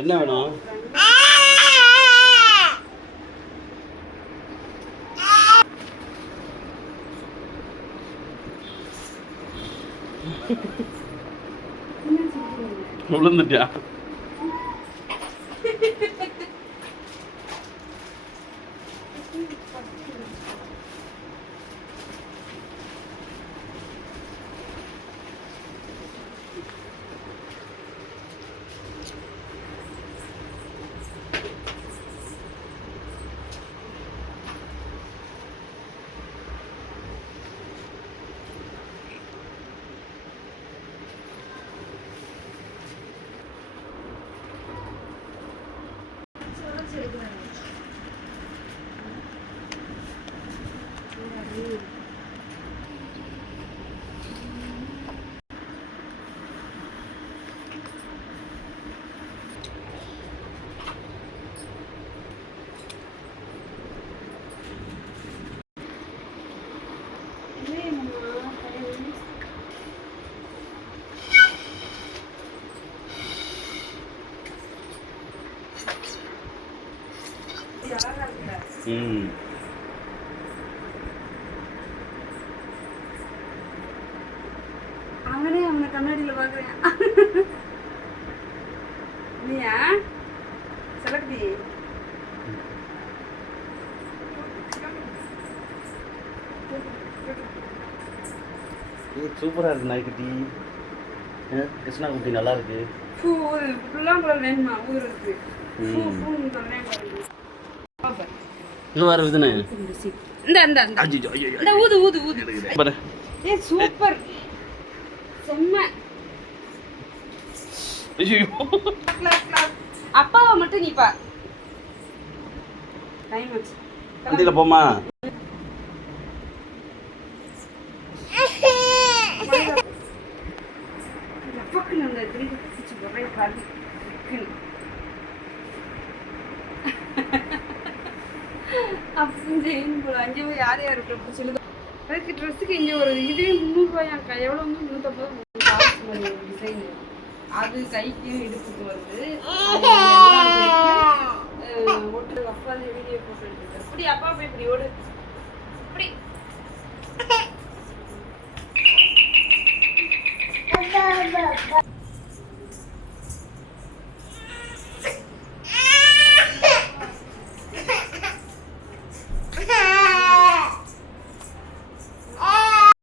என்ன வேணும்? விழுந்துட்டியா? அவனே அவனை கண்ணாடியில பாக்குறேன். நீயா செலக்டி சூப்பரா இருக்கு நாய்க்குட்டி. கிருஷ்ணா குட்டி நல்லா இருக்கு. பூ புல்லாம் கூட வேணுமா ஊருக்கு இன்னும் வேற இதுன்னு இந்த ஊது ஊது ஊது. ஏ சூப்பர் செம்ம. அப்பாவை மட்டும் நீ பா. டைம் ஆச்சு. வண்டியில போமா. அப்படின்னு செய்யணும் போல. அங்கே போய் யார் யார் சொல்லுது. அதுக்கு ட்ரெஸ்ஸுக்கு இங்கே ஒரு இதுவே 300 ரூபாயாக்கா. எவ்வளோ வந்து 350 டிசைன். அது கைக்கு இடுப்புக்கு வருது. ஓட்டு அப்பா வீடியோ போட்டு எடுத்துருக்காரு. இப்படி அப்பா போய் இப்படி ஓடு இப்படி